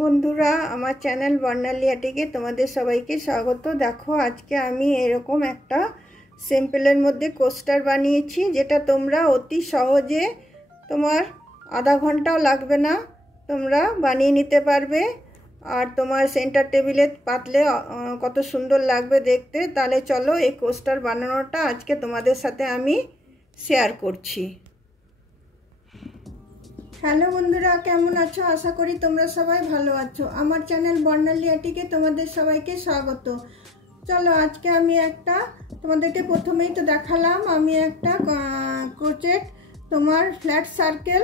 বন্ধুরা আমার চ্যানেল বর্ণালী আটিকে তোমাদের সবাইকে স্বাগত। দেখো আজকে আমি এরকম একটা সিম্পলের মধ্যে কোস্টার বানিয়েছি, যেটা তোমরা অতি সহজে তোমার আধা ঘন্টাও লাগবে না, তোমরা বানিয়ে নিতে পারবে। আর তোমার সেন্টার টেবিলে পাতলে কত সুন্দর লাগবে দেখতে। তাহলে চলো এই কোস্টার বানানোটা আজকে তোমাদের সাথে আমি শেয়ার করছি। হ্যালো বন্ধুরা, কেমন আছো? আশা করি তোমরা সবাই ভালো আছো। আমার চ্যানেল বর্ণালী আটিকে তোমাদের সবাইকে স্বাগত। চলো আজকে আমি একটা তোমাদেরকে প্রথমেই তো দেখালাম, আমি একটা ক্রোচেট তোমার ফ্ল্যাট সার্কেল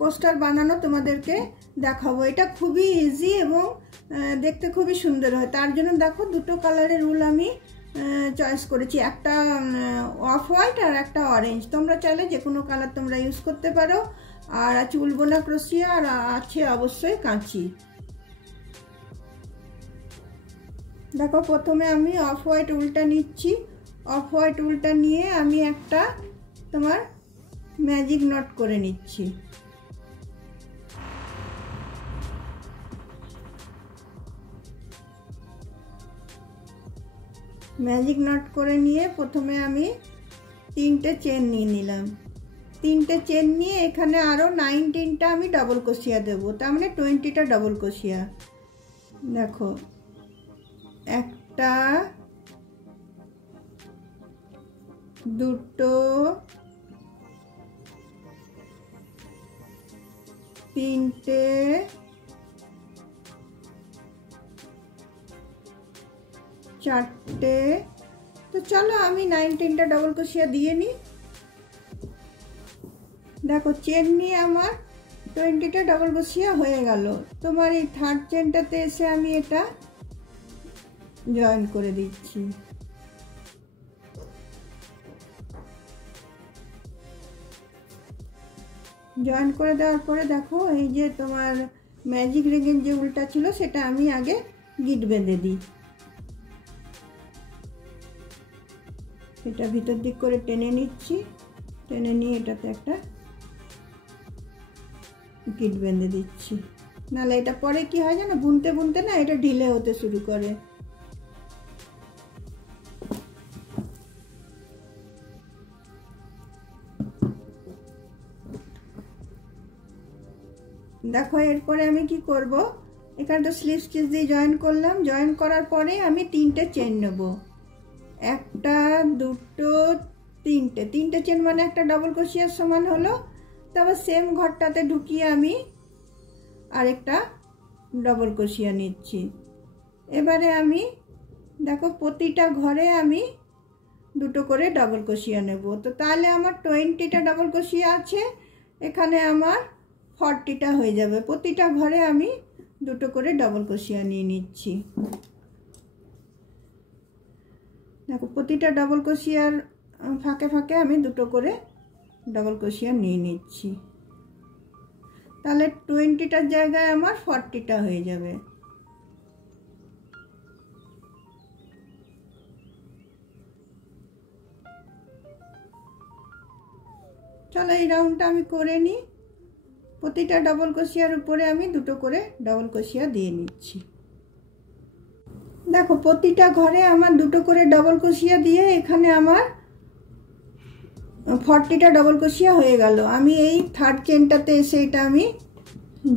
কোস্টার বানানো তোমাদেরকে দেখাবো। এটা খুবই ইজি এবং দেখতে খুবই সুন্দর হয়। তার জন্য দেখো দুটো কালারের উল আমি চয়েস করেছি, একটা অফ হোয়াইট আর একটা অরেঞ্জ। তোমরা চাইলে যে কোনো কালার তোমরা ইউজ করতে পারো। আর আছে উলবোনা ক্রোশিয়া আর আছে অবশ্যই কাঁচি। দেখো প্রথমে আমি অফ হোয়াইট উলটা নিচ্ছি। অফ হোয়াইট উলটা নিয়ে আমি একটা তোমার ম্যাজিক নট করে নিচ্ছি। ম্যাজিক নট করে নিয়ে প্রথমে আমি 3টে চেন নিয়ে নিলাম। 3টে চেন নিয়ে এখানে আরও 19টা আমি ডবল ক্রোশিয়া দেবো, তার মানে 20টা ডবল ক্রোশিয়া। দেখো একটা, দুটো, তিনটে, চারটে। তো চলো আমি 19টা ডবল ক্রোশিয়া দিয়ে নিই। দেখো চেন নিয়ে আমার 20টা ডবল ক্রোশিয়া হয়ে গেল। তোমার এই থার্ড চেনটাতে এসে আমি এটা জয়েন করে দিচ্ছি। জয়েন করে দেওয়ার পরে দেখো এই যে তোমার ম্যাজিক রিংয়ের যে উলটা ছিল সেটা আমি আগে গিট বেঁধে দিই। এটা ভিতর দিক করে টেনে নিচ্ছি, টেনে নিয়ে এটাতে একটা গিট বেঁধে দিচ্ছি। নাহলে এটা পরে কি হয় জানো, বুনতে বুনতে না এটা ঢিলে হতে শুরু করে। দেখো এরপরে আমি কি করব, এখানে তো স্লিপ স্টিচ দিয়ে জয়েন করলাম। জয়েন করার পরে আমি 3টে চেন নেব। একটা, দুটো, তিনটে চেন মানে একটা ডবল ক্রোশিয়ার সমান হলো। তারপর সেম ঘরটাতে ঢুকিয়ে আমি আরেকটা ডবল ক্রোশিয়া নিচ্ছি। এবারে আমি দেখো প্রতিটা ঘরে আমি দুটো করে ডবল ক্রোশিয়া নেব। তো তাহলে আমার 20টা ডবল ক্রোশিয়া আছে, এখানে আমার 40টা হয়ে যাবে। প্রতিটা ঘরে আমি দুটো করে ডবল ক্রোশিয়া নিয়ে নিচ্ছি। দেখো প্রতিটা ডবল ক্রোশিয়ার ফাঁকে ফাঁকে আমি দুটো করে ডবল ক্রোশিয়া নিয়ে নিচ্ছি। তাহলে 20টার জায়গায় আমার 40টা হয়ে যাবে। চলো এই রাউন্ডটা আমি করে নিই। প্রতিটা ডবল ক্রোশিয়ার উপরে আমি দুটো করে ডবল ক্রোশিয়া দিয়ে নিচ্ছি। দেখো প্রতিটা ঘরে আমার দুটো করে ডবল ক্রোশিয়া দিয়ে এখানে আমার 40টা ডবল ক্রোশিয়া হয়ে গেল। আমি এই থার্ড চেনটাতে এসে এটা আমি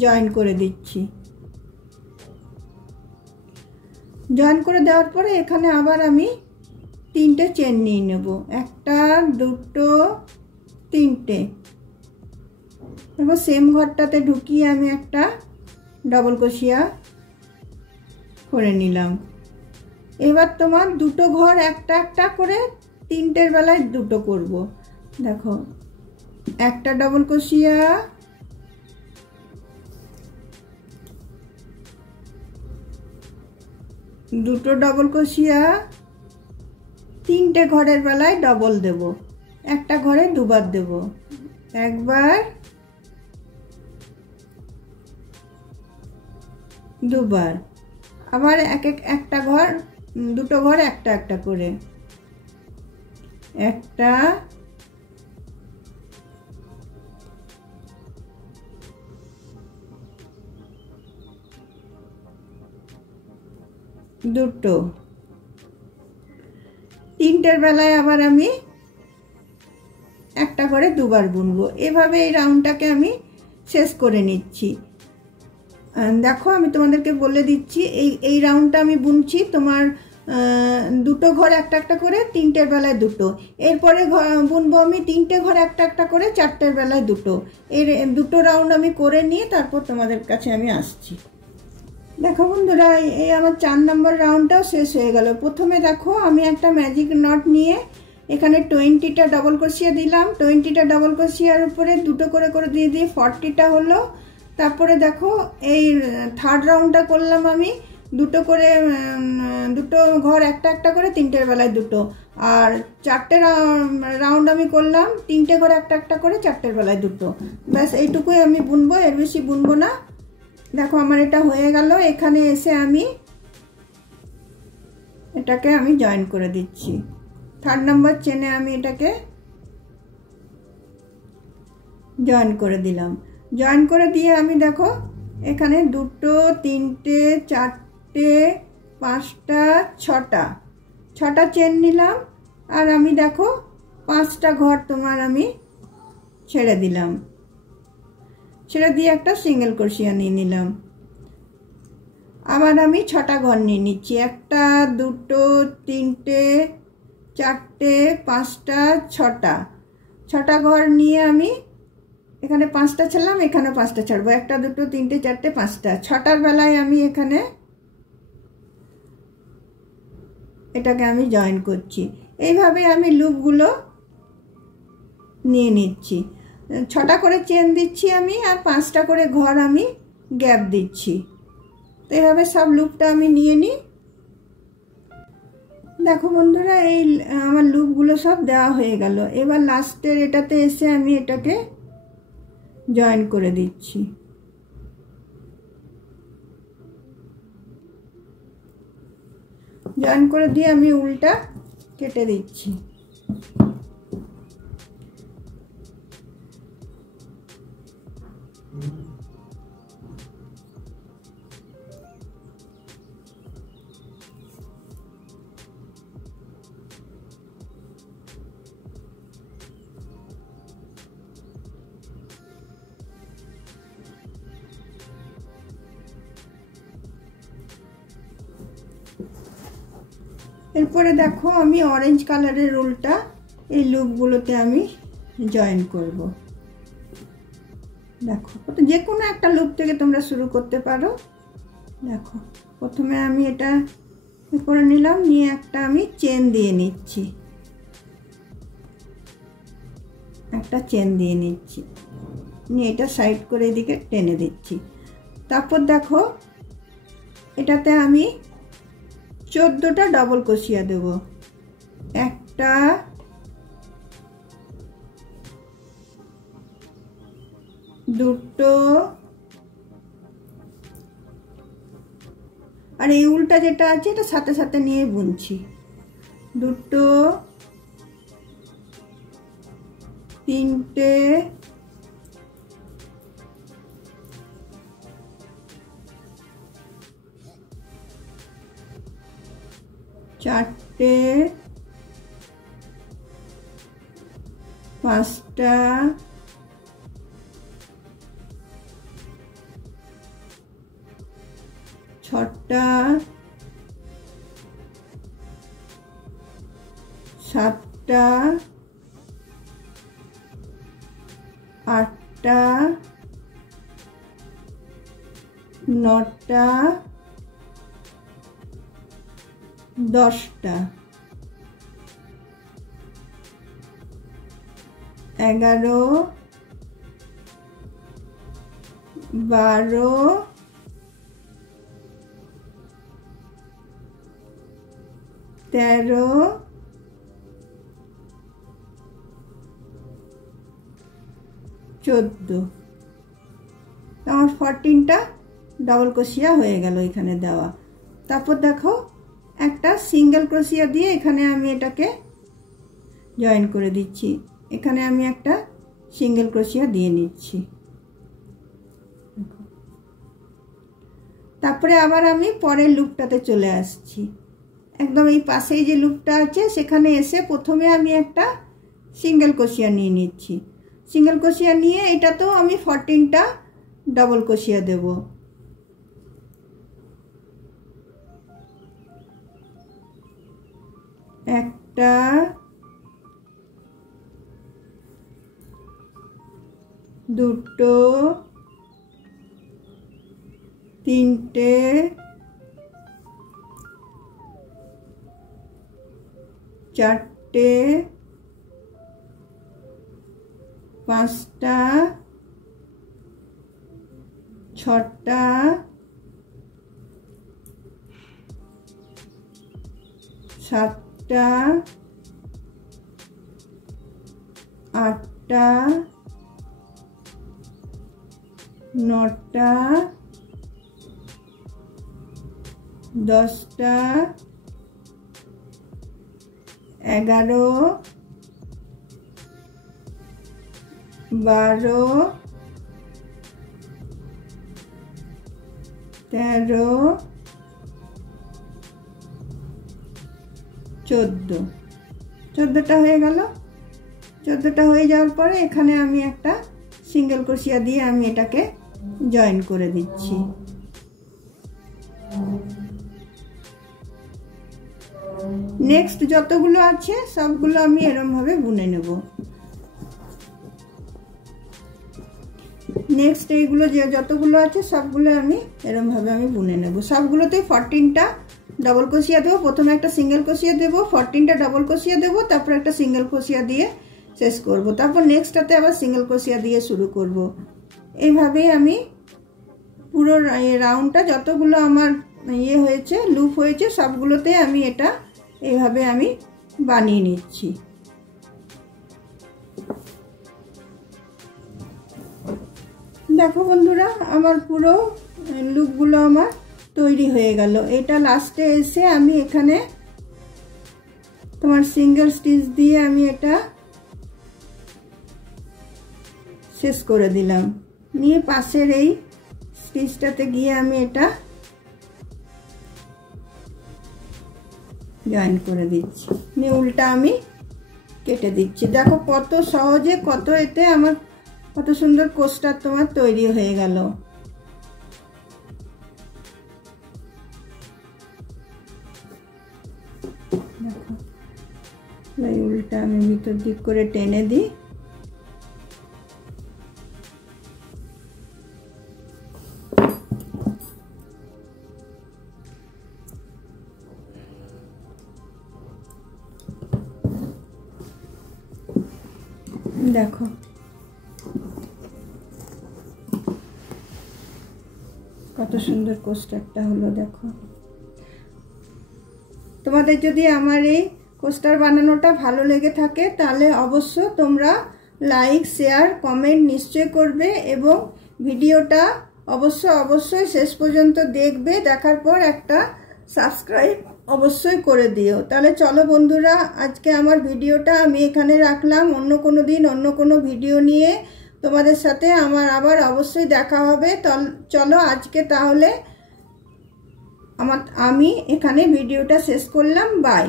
জয়েন করে দিচ্ছি। জয়েন করে দেওয়ার পরে এখানে আবার আমি 3টে চেন নিয়ে নেব। একটা, দুটো, তিনটে। এবার সেম ঘরটাতে ঢুকিয়ে আমি একটা ডবল ক্রোশিয়া করে নিলাম। এবার তোমার দুটো ঘর একটা একটা করে 3টের বেলায় দুটো করব। দেখো একটা ডবল ক্রোশিয়া, দুটো ডবল ক্রোশিয়া, 3টে ঘরের বেলায় ডবল দেব। একটা ঘরে দুবার দেব, একবার, দুবার। আবার একটা ঘর, দুটো ঘর একটা একটা করে, একটা, দুটো, তিনটের বেলায় আবার আমি একটা করে দুবার বুনবো। এভাবে এই রাউন্ডটাকে আমি শেষ করে নিচ্ছি। দেখো আমি তোমাদেরকে বলে দিচ্ছি, এই রাউন্ডটা আমি বুনছি তোমার দুটো ঘর একটা একটা করে, তিনটের বেলায় দুটো। এরপরে বুনবো আমি তিনটে ঘর একটা একটা করে, চারটের বেলায় দুটো। এর দুটো রাউন্ড আমি করে নিয়ে তারপর তোমাদের কাছে আমি আসছি। দেখো বন্ধুরা, এই আমার 4 নম্বর রাউন্ডটাও শেষ হয়ে গেল। প্রথমে দেখো আমি একটা ম্যাজিক নট নিয়ে এখানে 20টা ডবল ক্রোশিয়া দিলাম। 20টা ডবল ক্রোশিয়ার উপরে দুটো করে করে দিয়ে দিয়ে 40টা হলো। তারপরে দেখো এই থার্ড রাউন্ডটা করলাম আমি দুটো করে, দুটো ঘর একটা একটা করে, তিনটের বেলায় দুটো। আর চারটে রাউন্ড আমি করলাম তিনটে ঘর একটা একটা করে, চারটের বেলায় দুটো। ব্যাস এইটুকুই আমি বুনবো, এর বেশি বুনবো না। দেখো আমার এটা হয়ে গেল। এখানে এসে আমি এটাকে আমি জয়েন করে দিচ্ছি। 3 নম্বর চেনে আমি এটাকে জয়েন করে দিলাম। জয়েন করে দিয়ে আমি দেখো এখানে দুটো, তিনটে, চারটে, পাঁচটা, ছটা চেন নিলাম। আর আমি দেখো 5টা ঘর তোমার আমি ছেড়ে দিলাম, ছেড়ে দিয়ে একটা সিঙ্গেল ক্রোশিয়া নিয়ে নিলাম। আবার আমি 6টা ঘর নিয়ে নিচ্ছি। একটা, দুটো, তিনটে, চারটে, পাঁচটা, ছটা ঘর নিয়ে আমি এখানে 5টা ছাড়লাম, এখানে 5টা ছাড়বো। একটা, দুটো, তিনটে, চারটে, 5টা। 6টার বেলায় আমি এখানে এটাকে আমি জয়েন করছি। এইভাবে আমি লুপগুলো নিয়ে নিচ্ছি। 6টা করে চেন দিচ্ছি আমি, আর 5টা করে ঘর আমি গ্যাপ দিচ্ছি। তো এইভাবে সব লুপটা আমি নিয়ে নিই। দেখো বন্ধুরা, এই আমার লুপগুলো সব দেওয়া হয়ে গেল। এবার লাস্টের এটাতে এসে আমি এটাকে জয়েন করে দিচ্ছি। জয়েন করে দিয়ে আমি উল্টা কেটে দিচ্ছি। এরপরে দেখো আমি অরেঞ্জ কালারের রুলটা এই লুপগুলোতে আমি জয়েন করব। দেখো যে কোনো একটা লুপ থেকে তোমরা শুরু করতে পারো। দেখো প্রথমে আমি এটা করে নিলাম, নিয়ে একটা আমি চেন দিয়ে নিচ্ছি, একটা চেন দিয়ে নিচ্ছি, নিয়ে এটা সাইড করে এদিকে টেনে দিচ্ছি। তারপর দেখো এটাতে আমি 14টা ডবল ক্রোশিয়া দেব। একটা, দুটো, আর এই উল্টা যেটা আছে এটা সাথে সাথে নিয়ে বুনছি। দুটো, তিনটে, চারটে, পাঁচটা, ছটা, সাতটা, আটটা, নটা, 10টা, 11, 12, 13, 14। আমার 14টা ডবল ক্রোশিয়া হয়ে গেল এখানে দেওয়া। তারপর দেখো একটা সিঙ্গেল ক্রোশিয়া দিয়ে এখানে আমি এটাকে জয়েন করে দিচ্ছি। এখানে আমি একটা সিঙ্গেল ক্রোশিয়া দিয়ে নিচ্ছি। তারপরে আবার আমি পরের লুপটাতে চলে আসছি। একদম এই পাশেই যে লুপটা আছে সেখানে এসে প্রথমে আমি একটা সিঙ্গেল ক্রোশিয়া নিয়ে নিচ্ছি। সিঙ্গেল ক্রোশিয়া নিয়ে এটাতেও আমি 14টা ডাবল ক্রোশিয়া দেব। একটা, দুটো, তিনটে, চারটে, পাঁচটা, ছটা, সাতটা, আটটা, নটা, দশটা, 11, 12, 13, 14। 14টা হয়ে গেল। 14টা হয়ে যাওয়ার পরে এখানে আমি একটা সিঙ্গেল ক্রোশিয়া দিয়ে আমি এটাকে জয়েন করে দিচ্ছি। নেক্সট যতগুলো আছে সবগুলো আমি এরকম ভাবে বুনে নেব। নেক্সট এইগুলো যে যতগুলো আছে সবগুলো আমি এরকম ভাবে আমি বুনে নেব। সবগুলোতেই 14টা ডাবল ক্রোশিয়া দেবো। প্রথমে একটা সিঙ্গেল ক্রোশিয়া দেবো, 14টা ডাবল ক্রোশিয়া দেবো, তারপর একটা সিঙ্গেল ক্রোশিয়া দিয়ে শেষ করব। তারপর নেক্সটটাতে আবার সিঙ্গেল ক্রোশিয়া দিয়ে শুরু করব। এইভাবেই আমি পুরো রাউন্ডটা যতগুলো আমার হয়েছে লুপ হয়েছে সবগুলোতে আমি এটা এইভাবে আমি বানিয়ে নিচ্ছি। দেখো বন্ধুরা, আমার পুরো লুপগুলো আমার তৈরি হয়ে গেল। এটা লাস্টে এসে আমি এখানে তোমার সিঙ্গেল স্টিচ দিয়ে আমি এটা শেষ করে দিলাম। নিয়ে পাশের এই স্টিচটাতে গিয়ে আমি এটা জয়েন করে দিচ্ছি। নিয়ে উল্টা আমি কেটে দিচ্ছি। দেখো কত সহজে, কত এতে আমার কত সুন্দর কোস্টার তোমার তৈরি হয়ে গেল। দেখো এই উল্টা আমি ভিতর দিক করে টেনে দিই। দেখো কত সুন্দর কোস্টারটা হলো। দেখো তোমাদের যদি আমার এই কোস্টার বানানোটা ভালো লেগে থাকে তাহলে অবশ্য তোমরা লাইক, শেয়ার, কমেন্ট নিশ্চয় করবে এবং ভিডিওটা অবশ্যই শেষ পর্যন্ত দেখবে। দেখার পর একটা সাবস্ক্রাইব অবশ্যই করে দিও। তাহলে চলো বন্ধুরা, আজকে আমার ভিডিওটা আমি এখানে রাখলাম। অন্য কোনো দিন অন্য কোনো ভিডিও নিয়ে তোমাদের সাথে আমার আবার অবশ্যই দেখা হবে। চলো আজকে তাহলে আমি এখানে ভিডিওটা শেষ করলাম। বাই।